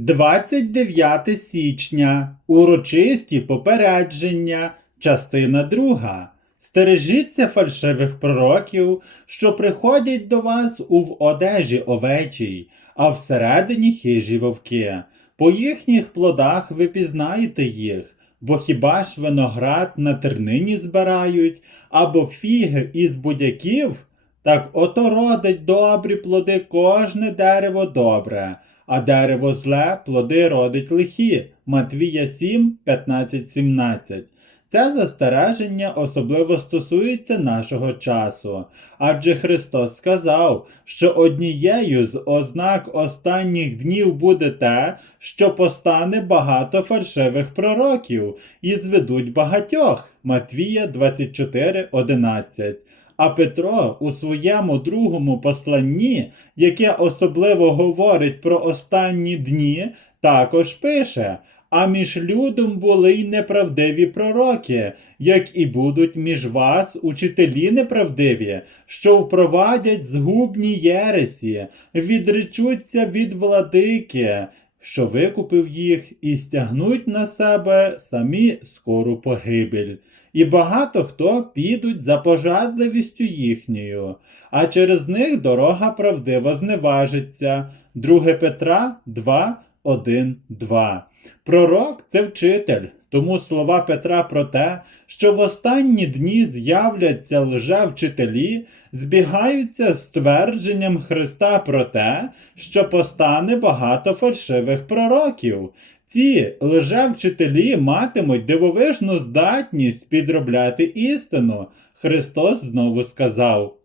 29 січня. Урочисті попередження. Частина 2. Стережіться фальшивих пророків, що приходять до вас у в одежі овечій, а всередині хижі вовки. По їхніх плодах ви пізнаєте їх, бо хіба ж виноград на тернині збирають, або фіги із будяків? Так ото родить добрі плоди кожне дерево добре, а дерево зле плоди родить лихі. Матвія 7, 15, 17. Це застереження особливо стосується нашого часу, адже Христос сказав, що однією з ознак останніх днів буде те, що постане багато фальшивих пророків і зведуть багатьох. Матвія 24, 11. А Петро у своєму другому посланні, яке особливо говорить про останні дні, також пише: А між людом були й неправдиві пророки, як і будуть між вас учителі неправдиві, що впровадять згубні єресі, відречуться від владики, що викупив їх, і стягнуть на себе самі скору погибель. І багато хто підуть за пожадливістю їхньою, а через них дорога правдива зневажиться. 2 Петра 2, 1, 2. Пророк це вчитель, тому слова Петра про те, що в останні дні з'являться лжевчителі, збігаються з твердженням Христа про те, що постане багато фальшивих пророків. Ці лжевчителі матимуть дивовижну здатність підробляти істину. Христос знову сказав.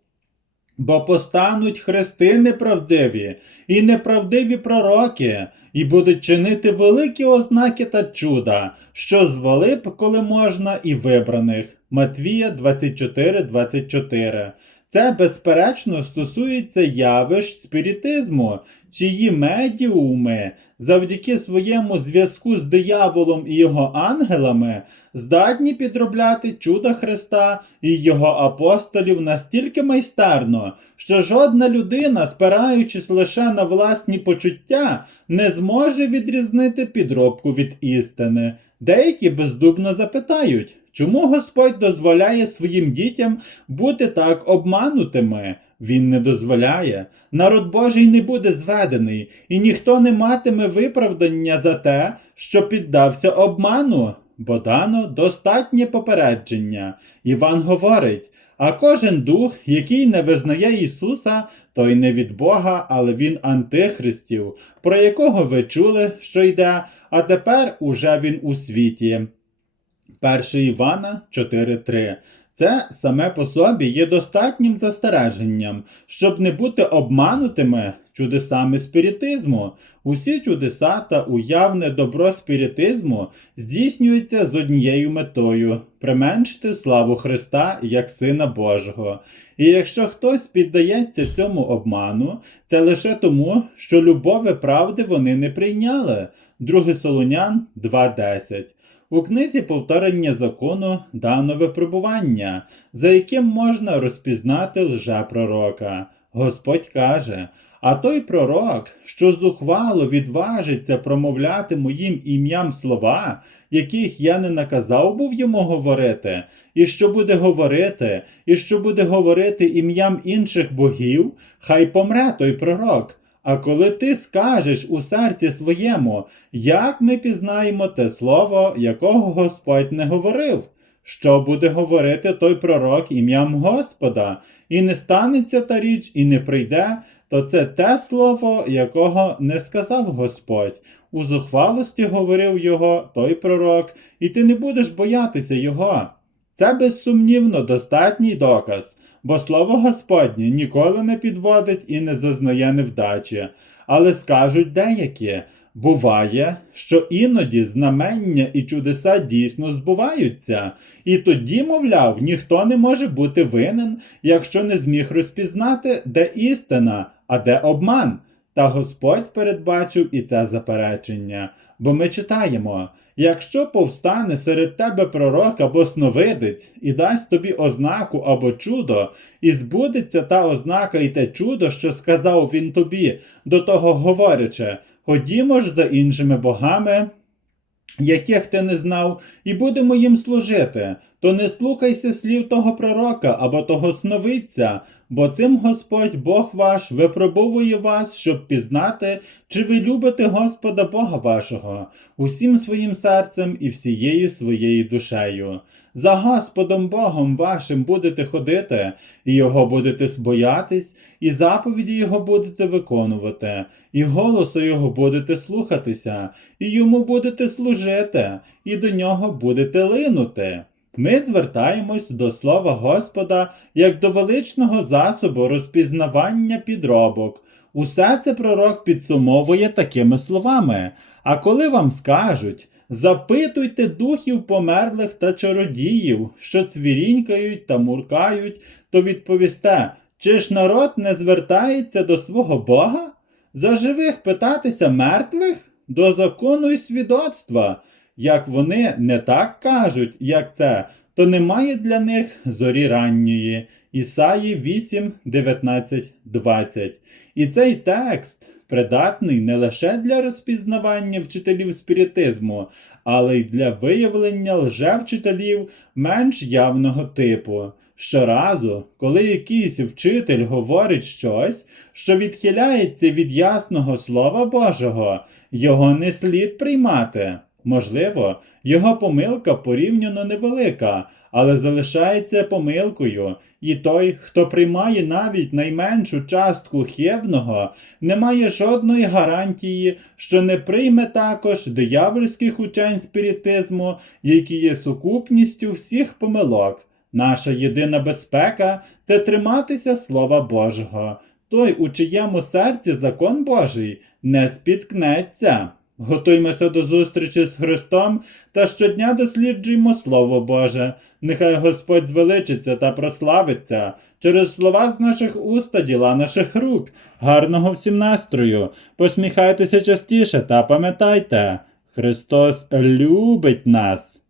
Бо постануть хрести неправдиві і неправдиві пророки, і будуть чинити великі ознаки та чуда, що звели б, коли можна, і вибраних. Матвія 24, 24. Це, безперечно, стосується явищ спіритизму, чиї медіуми завдяки своєму зв'язку з дияволом і його ангелами здатні підробляти чуда Христа і його апостолів настільки майстерно, що жодна людина, спираючись лише на власні почуття, не зможе відрізнити підробку від істини. Деякі бездумно запитають, чому Господь дозволяє своїм дітям бути так обманутими? Він не дозволяє. Народ Божий не буде зведений, і ніхто не матиме виправдання за те, що піддався обману, бо дано достатнє попередження. Іван говорить: а кожен дух, який не визнає Ісуса, той не від Бога, але він антихристів, про якого ви чули, що йде, а тепер уже він у світі. 1 Івана 4.3 це саме по собі є достатнім застереженням, щоб не бути обманутими чудесами спіритизму. Усі чудеса та уявне добро спіритизму здійснюються з однією метою применшити славу Христа як Сина Божого. І якщо хтось піддається цьому обману, це лише тому, що любові правди вони не прийняли. 2 Солонян 2.10 у книзі повторення закону дано випробування, за яким можна розпізнати лжепророка. Господь каже: А той пророк, що зухвало відважиться промовляти моїм ім'ям слова, яких я не наказав був йому говорити, і що буде говорити, і що буде говорити ім'ям інших богів, хай помре той пророк. А коли ти скажеш у серці своєму, як ми пізнаємо те слово, якого Господь не говорив, що буде говорити той пророк ім'ям Господа, і не станеться та річ, і не прийде, то це те слово, якого не сказав Господь. У зухвалості говорив його той пророк, і ти не будеш боятися його. Це безсумнівно достатній доказ, бо слово Господнє ніколи не підводить і не зазнає невдачі. Але скажуть деякі, буває, що іноді знамення і чудеса дійсно збуваються, і тоді, мовляв, ніхто не може бути винен, якщо не зміг розпізнати, де істина, а де обман. Та Господь передбачив і це заперечення, бо ми читаємо. Якщо повстане серед тебе пророк або сновидець і дасть тобі ознаку або чудо, і збудеться та ознака і те чудо, що сказав він тобі, до того говорячи, Ходімо ж за іншими богами, яких ти не знав, і будемо їм служити. То не слухайся слів того пророка або того сновидця, бо цим Господь Бог ваш випробовує вас, щоб пізнати, чи ви любите Господа Бога вашого усім своїм серцем і всією своєю душею. За Господом Богом вашим будете ходити, і Його будете боятись, і заповіді Його будете виконувати, і голосу Його будете слухатися, і йому будете служити, і до нього будете линути. Ми звертаємось до слова Господа як до величного засобу розпізнавання підробок. Усе це пророк підсумовує такими словами. А коли вам скажуть, запитуйте духів померлих та чародіїв, що цвірінькають та муркають, то відповісте, чи ж народ не звертається до свого Бога? За живих питатися мертвих? До закону і свідоцтва. Як вони не так кажуть, як це, то немає для них зорі ранньої. Ісаї 8, 19, 20. І цей текст придатний не лише для розпізнавання вчителів спіритизму, але й для виявлення лжевчителів менш явного типу. Щоразу, коли якийсь вчитель говорить щось, що відхиляється від ясного Слова Божого, його не слід приймати. Можливо, його помилка порівняно невелика, але залишається помилкою, і той, хто приймає навіть найменшу частку хибного, не має жодної гарантії, що не прийме також диявольських учень спіритизму, які є сукупністю всіх помилок. Наша єдина безпека це триматися Слова Божого. Той, у чиєму серці закон Божий, не спіткнеться. Готуймося до зустрічі з Христом та щодня досліджуємо Слово Боже. Нехай Господь звеличиться та прославиться через слова з наших уст та діла наших рук. Гарного всім настрою! Посміхайтеся частіше та пам'ятайте, Христос любить нас.